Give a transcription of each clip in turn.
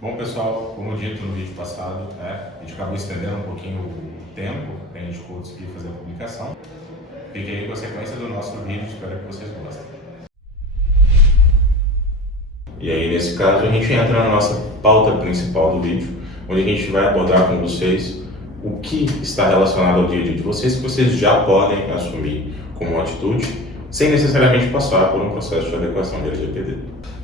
Bom, pessoal, como dito no vídeo passado, a gente acabou estendendo um pouquinho o tempo para a gente conseguir fazer a publicação. Fique aí com a sequência do nosso vídeo, espero que vocês gostem. E aí, nesse caso, a gente entra na nossa pauta principal do vídeo, onde a gente vai abordar com vocês o que está relacionado ao dia a dia de vocês, que vocês já podem assumir como atitude, sem necessariamente passar por um processo de adequação de LGPD.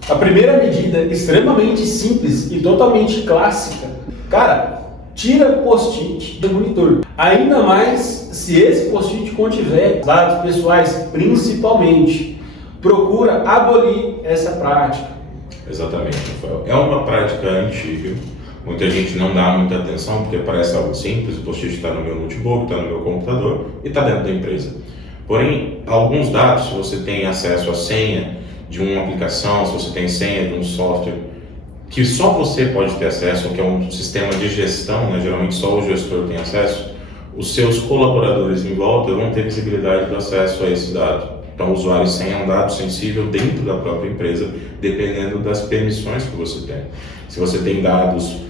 A primeira medida, extremamente simples e totalmente clássica, cara, tira post-it do monitor. Ainda mais se esse post-it contiver dados pessoais, principalmente. Procura abolir essa prática. Exatamente, Rafael. É uma prática antiga. Muita gente não dá muita atenção porque parece algo simples. O post-it está no meu notebook, está no meu computador e está dentro da empresa. Porém, alguns dados, se você tem acesso à senha de uma aplicação, se você tem senha de um software que só você pode ter acesso, que é um sistema de gestão, né? Geralmente só o gestor tem acesso, os seus colaboradores em volta vão ter visibilidade do acesso a esse dado. Então, o usuário sem é um dado sensível dentro da própria empresa, dependendo das permissões que você tem. Se você tem dados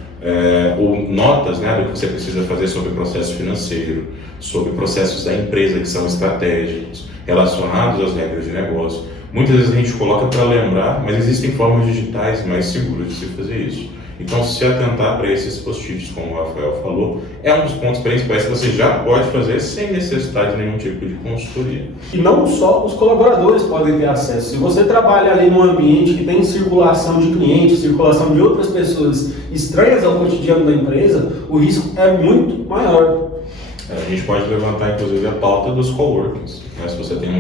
ou notas, né, do que você precisa fazer sobre o processo financeiro, sobre processos da empresa que são estratégicos, relacionados às regras de negócio. Muitas vezes a gente coloca para lembrar, mas existem formas digitais mais seguras de se fazer isso. Então, se atentar para esses post-its, como o Rafael falou, é um dos pontos principais que você já pode fazer sem necessidade de nenhum tipo de consultoria. E não só os colaboradores podem ter acesso. Se você trabalha ali num ambiente que tem circulação de clientes, circulação de outras pessoas estranhas ao cotidiano da empresa, o risco é muito maior. A gente pode levantar, inclusive, a pauta dos coworkings. Né? Se você tem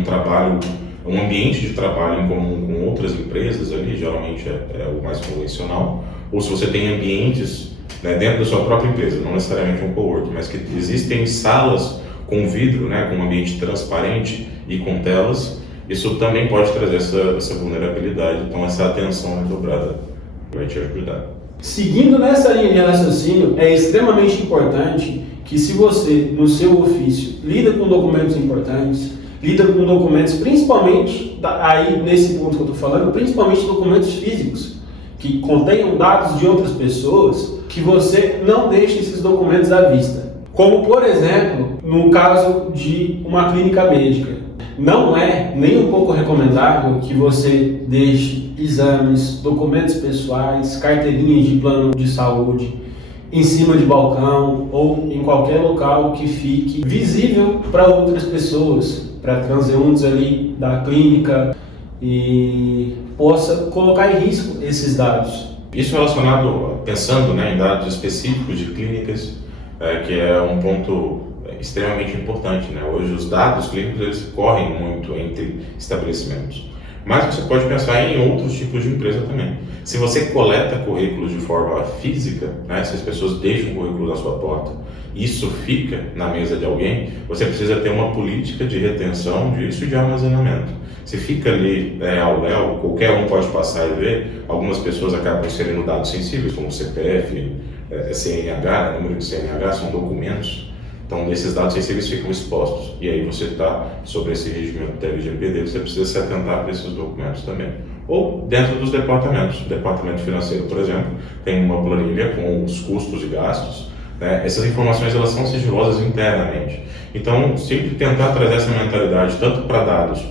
um ambiente de trabalho em comum com outras empresas ali, geralmente é o mais convencional, ou se você tem ambientes, né, dentro da sua própria empresa, não necessariamente um coworking, mas que existem salas com vidro, né, com um ambiente transparente e com telas, isso também pode trazer essa vulnerabilidade. Então, essa atenção dobrada vai te ajudar. Seguindo nessa linha de raciocínio, é extremamente importante que, se você, no seu ofício, lida com documentos importantes, lida com documentos, principalmente, aí nesse ponto que eu estou falando, principalmente documentos físicos, que contenham dados de outras pessoas, que você não deixe esses documentos à vista. Como, por exemplo, no caso de uma clínica médica. Não é nem um pouco recomendável que você deixe exames, documentos pessoais, carteirinhas de plano de saúde em cima de balcão ou em qualquer local que fique visível para outras pessoas, para transeuntes ali da clínica, e possa colocar em risco esses dados. Isso relacionado, pensando, né, em dados específicos de clínicas, que é um ponto extremamente importante, né? Hoje os dados clínicos eles correm muito entre estabelecimentos, mas você pode pensar em outros tipos de empresa também. Se você coleta currículos de forma física, né, se as pessoas deixam o currículo na sua porta, isso fica na mesa de alguém, você precisa ter uma política de retenção disso e de armazenamento. Se fica ali ao léu, qualquer um pode passar e ver. Algumas pessoas acabam inserindo dados sensíveis, como CPF, CNH, número de CNH, são documentos. Então, esses dados sensíveis ficam expostos. E aí você está sobre esse regimento da LGPD, você precisa se atentar para esses documentos também. Ou dentro dos departamentos. O departamento financeiro, por exemplo, tem uma planilha com os custos e gastos. Né? Essas informações elas são sigilosas internamente. Então, sempre tentar trazer essa mentalidade, tanto para dados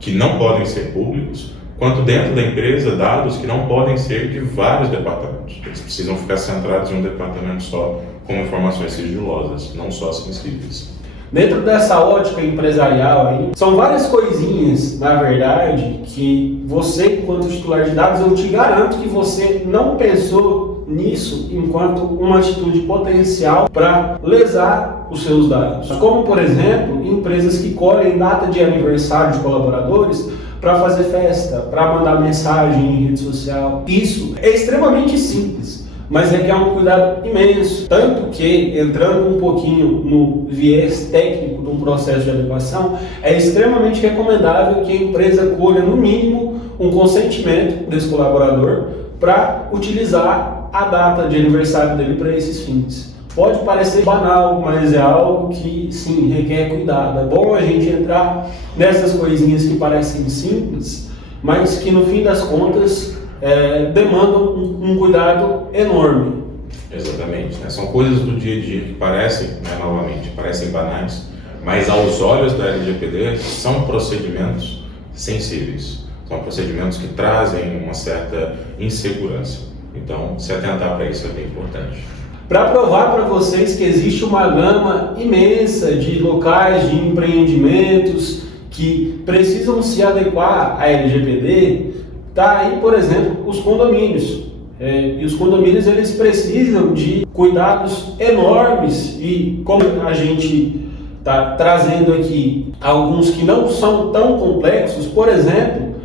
que não podem ser públicos, quanto dentro da empresa, dados que não podem ser de vários departamentos. Eles precisam ficar centrados em um departamento só, com informações sigilosas, não só sensíveis. Dentro dessa ótica empresarial aí, são várias coisinhas, na verdade, que você, enquanto titular de dados, eu te garanto que você não pensou nisso enquanto uma atitude potencial para lesar os seus dados. Como, por exemplo, empresas que colhem data de aniversário de colaboradores para fazer festa, para mandar mensagem em rede social. Isso é extremamente simples, mas requer um cuidado imenso. Tanto que, entrando um pouquinho no viés técnico de um processo de adequação, é extremamente recomendável que a empresa colha, no mínimo, um consentimento desse colaborador para utilizar a data de aniversário dele para esses fins. Pode parecer banal, mas é algo que, sim, requer cuidado. É bom a gente entrar nessas coisinhas que parecem simples, mas que, no fim das contas, demandam um cuidado enorme. Exatamente, né? São coisas do dia a dia que parecem, né, novamente, parecem banais, mas aos olhos da LGPD são procedimentos sensíveis, são procedimentos que trazem uma certa insegurança. Então, se atentar para isso é bem importante. Para provar para vocês que existe uma gama imensa de locais, de empreendimentos que precisam se adequar à LGPD, tá aí, por exemplo, os condomínios. E os condomínios eles precisam de cuidados enormes e como a gente está trazendo aqui alguns que não são tão complexos, por exemplo,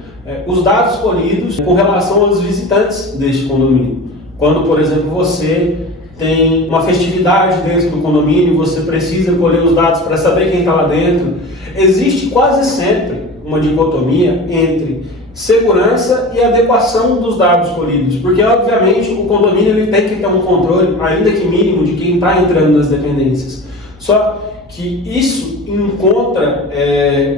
os dados colhidos com relação aos visitantes deste condomínio. Quando, por exemplo, você tem uma festividade dentro do condomínio, você precisa colher os dados para saber quem está lá dentro. Existe quase sempre uma dicotomia entre segurança e adequação dos dados colhidos, porque obviamente o condomínio ele tem que ter um controle, ainda que mínimo, de quem está entrando nas dependências. Só que isso encontra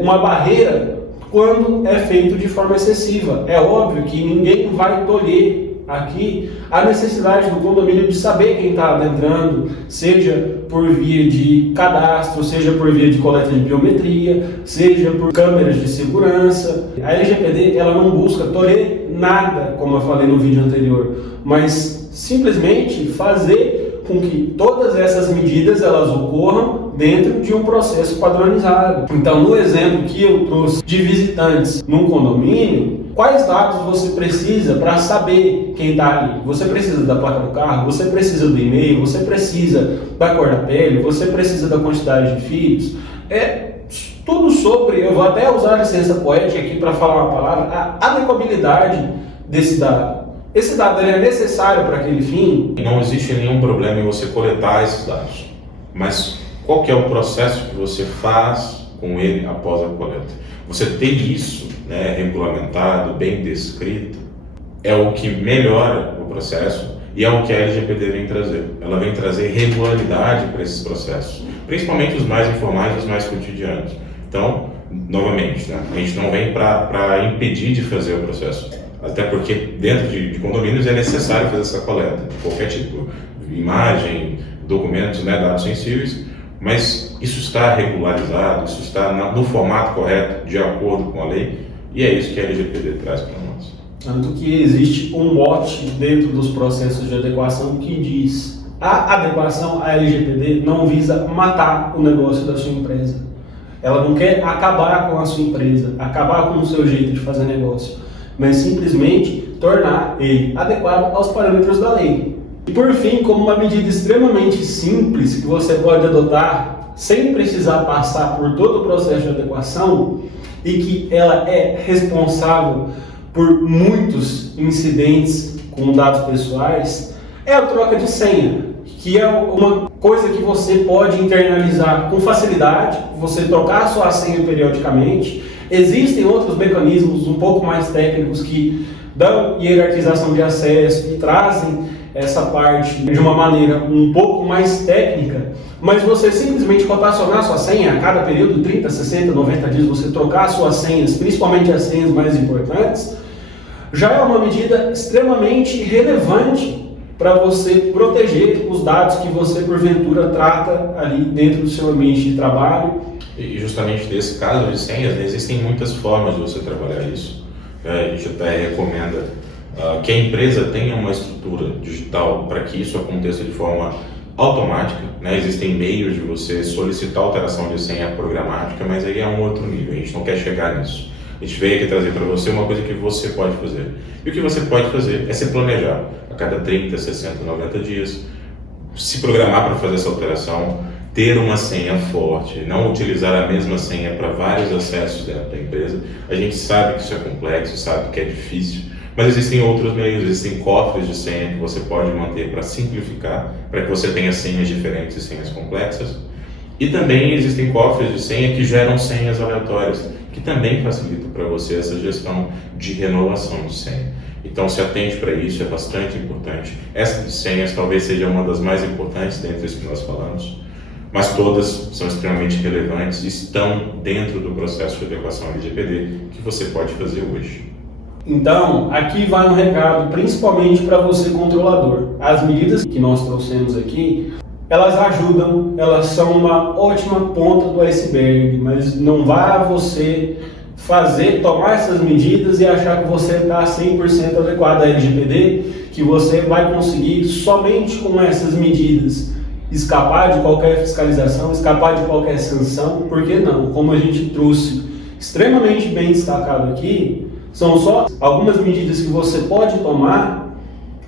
uma barreira quando é feito de forma excessiva. É óbvio que ninguém vai tolher aqui a necessidade do condomínio de saber quem está adentrando, seja por via de cadastro, seja por via de coleta de biometria, seja por câmeras de segurança. A LGPD ela não busca tolher nada, como eu falei no vídeo anterior, mas simplesmente fazer com que todas essas medidas elas ocorram dentro de um processo padronizado. Então, no exemplo que eu trouxe de visitantes num condomínio, quais dados você precisa para saber quem está ali? Você precisa da placa do carro, você precisa do e-mail, você precisa da cor da pele, você precisa da quantidade de filhos. Tudo sobre, eu vou até usar a licença poética aqui para falar uma palavra, a adequabilidade desse dado. Esse dado ele é necessário para aquele fim? Não existe nenhum problema em você coletar esses dados, mas qual que é o processo que você faz com ele após a coleta? Você ter isso, né, regulamentado, bem descrito, é o que melhora o processo e é o que a LGPD vem trazer. Ela vem trazer regularidade para esses processos, principalmente os mais informais e os mais cotidianos. Então, novamente, né, a gente não vem para impedir de fazer o processo, até porque dentro de condomínios é necessário fazer essa coleta, de qualquer tipo, imagem, documentos, né, dados sensíveis, mas isso está regularizado, isso está no formato correto, de acordo com a lei, e é isso que a LGPD traz para nós. Tanto que existe um mote dentro dos processos de adequação que diz: a adequação à LGPD não visa matar o negócio da sua empresa. Ela não quer acabar com a sua empresa, acabar com o seu jeito de fazer negócio, mas simplesmente tornar ele adequado aos parâmetros da lei. E por fim, como uma medida extremamente simples que você pode adotar sem precisar passar por todo o processo de adequação e que ela é responsável por muitos incidentes com dados pessoais, é a troca de senha, que é uma coisa que você pode internalizar com facilidade, você trocar a sua senha periodicamente. Existem outros mecanismos um pouco mais técnicos que dão hierarquização de acesso e trazem essa parte de uma maneira um pouco mais técnica, mas você simplesmente rotacionar a sua senha a cada período, 30, 60, 90 dias, você trocar as suas senhas, principalmente as senhas mais importantes, já é uma medida extremamente relevante para você proteger os dados que você porventura trata ali dentro do seu ambiente de trabalho. E justamente nesse caso de senhas, existem muitas formas de você trabalhar isso. A gente até recomenda que a empresa tenha uma estrutura digital para que isso aconteça de forma automática, né? Existem meios de você solicitar alteração de senha programática, mas aí é um outro nível, a gente não quer chegar nisso. A gente veio aqui trazer para você uma coisa que você pode fazer. E o que você pode fazer é se planejar a cada 30, 60, 90 dias, se programar para fazer essa alteração, ter uma senha forte, não utilizar a mesma senha para vários acessos dentro da empresa. A gente sabe que isso é complexo, sabe que é difícil, mas existem outros meios, existem cofres de senha que você pode manter para simplificar, para que você tenha senhas diferentes e senhas complexas. E também existem cofres de senha que geram senhas aleatórias, que também facilitam para você essa gestão de renovação de senha. Então se atente para isso, é bastante importante. Essa de senhas talvez seja uma das mais importantes dentre as que nós falamos, mas todas são extremamente relevantes e estão dentro do processo de adequação LGPD que você pode fazer hoje. Então, aqui vai um recado principalmente para você controlador. As medidas que nós trouxemos aqui, elas ajudam, elas são uma ótima ponta do iceberg, mas não vá você tomar essas medidas e achar que você está 100% adequado à LGPD, que você vai conseguir somente com essas medidas escapar de qualquer fiscalização, escapar de qualquer sanção. Por que não? Como a gente trouxe extremamente bem destacado aqui, são só algumas medidas que você pode tomar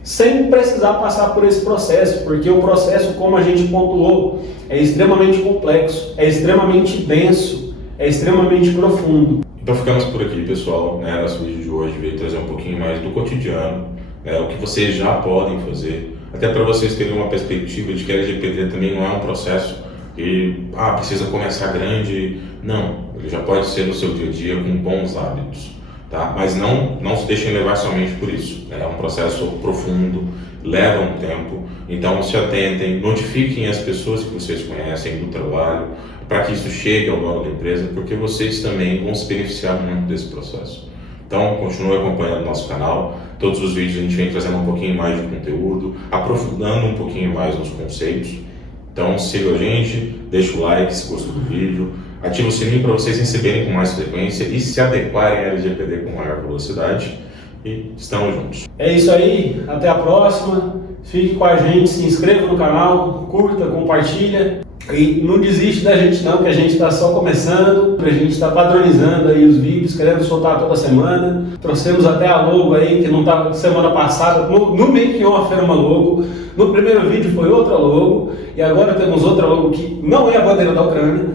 sem precisar passar por esse processo, porque o processo, como a gente pontuou, é extremamente complexo, é extremamente denso, é extremamente profundo. Então ficamos por aqui, pessoal, né? Nosso vídeo de hoje veio trazer um pouquinho mais do cotidiano, né? O que vocês já podem fazer, até para vocês terem uma perspectiva de que a LGPD também não é um processo que precisa começar grande. Não, ele já pode ser no seu dia a dia com bons hábitos. Tá? Mas não se deixem levar somente por isso. É um processo profundo, leva um tempo. Então se atentem, notifiquem as pessoas que vocês conhecem do trabalho, para que isso chegue ao dono da empresa, porque vocês também vão se beneficiar muito desse processo. Então continue acompanhando o nosso canal. Todos os vídeos a gente vem trazendo um pouquinho mais de conteúdo, aprofundando um pouquinho mais nos conceitos. Então siga a gente, deixa o like se gostou do vídeo, ativa o sininho para vocês receberem com mais frequência e se adequarem à LGPD com maior velocidade. E estamos juntos. É isso aí, até a próxima. Fique com a gente, se inscreva no canal, curta, compartilha. E não desiste da gente não, que a gente está só começando, a gente está padronizando aí os vídeos, querendo soltar toda semana. Trouxemos até a logo aí, que não estava semana passada, no Make Off era uma logo, no primeiro vídeo foi outra logo, e agora temos outra logo que não é a bandeira da Ucrânia.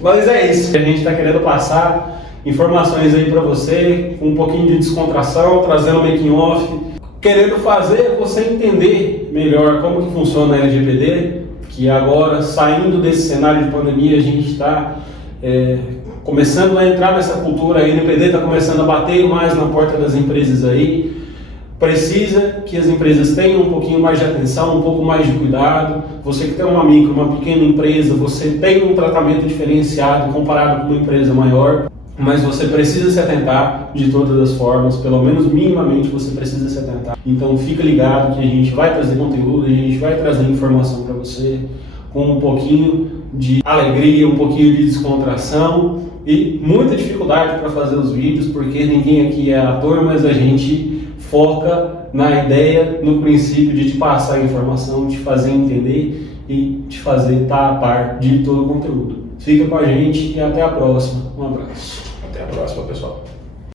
Mas é isso, a gente está querendo passar informações aí para você, com um pouquinho de descontração, trazendo o Making Off, querendo fazer você entender melhor como que funciona a LGPD, que agora, saindo desse cenário de pandemia, a gente está começando a entrar nessa cultura, a LGPD está começando a bater mais na porta das empresas aí. Precisa que as empresas tenham um pouquinho mais de atenção, um pouco mais de cuidado. Você que tem uma micro, uma pequena empresa, você tem um tratamento diferenciado comparado com uma empresa maior, mas você precisa se atentar de todas as formas, pelo menos minimamente você precisa se atentar. Então fica ligado que a gente vai trazer conteúdo, a gente vai trazer informação para você com um pouquinho de alegria, um pouquinho de descontração e muita dificuldade para fazer os vídeos, porque ninguém aqui é ator, mas a gente foca na ideia, no princípio de te passar a informação, te fazer entender e te fazer estar a par de todo o conteúdo. Fica com a gente e até a próxima. Um abraço. Até a próxima, pessoal.